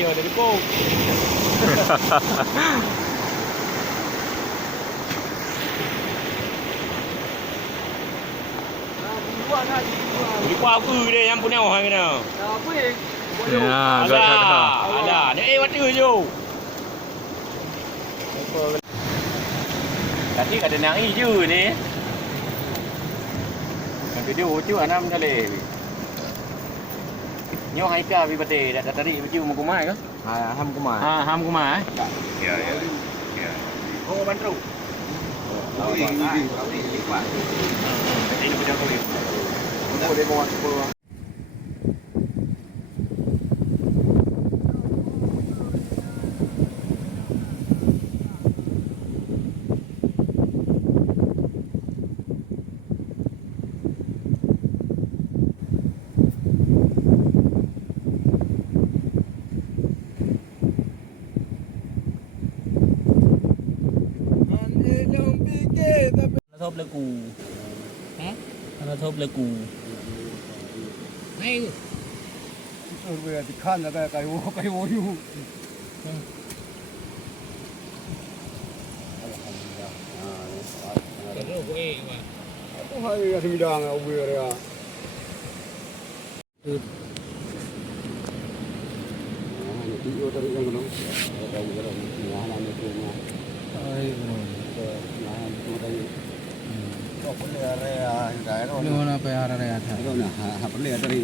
video dari kau. Beli apa dia yang punya orang kena? Apa ni? Ya, Ada. Dia water je. Tadi ada nari je ni. Yang video tu anam jale. Nyo haika bi bate dah tadi baju mau kumai ke? Ham kumai. Ham kumai. Ya. Oh bantu. Ini kuat. Ini macam tu. Boleh bawa apa? Thốp lê cù. Hả? Nó thốp lê cù. Hay. Bây thì khăn là cái vô yêu. Cái đó của em mà. Có hay thì đang ở bây giờ à. Đi vô tới đây nó. Đây là nhà làm được nhà. Ai Kok boleh area daerah. Lu mana pe area tha. Itu nah, boleh dari.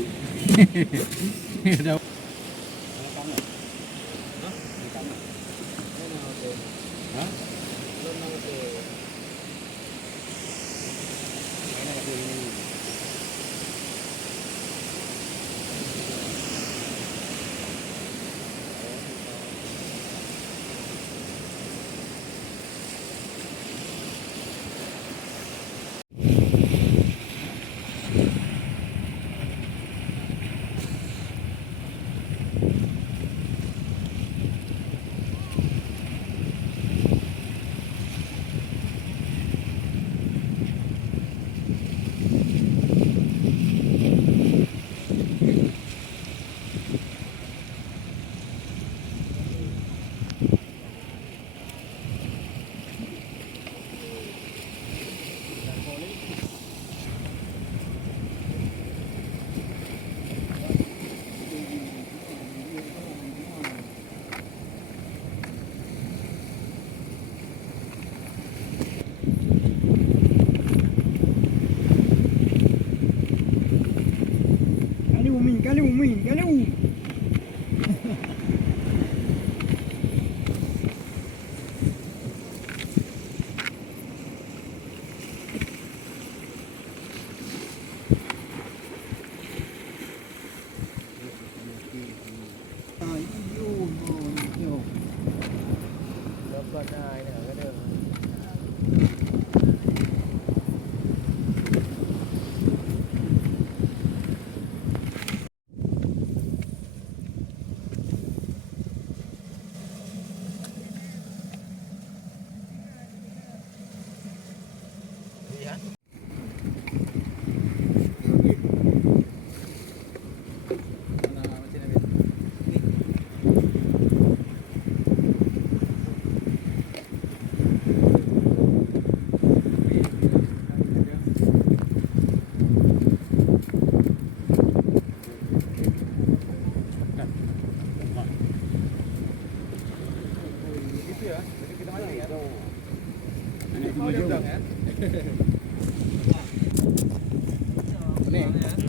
Kaliu. Ini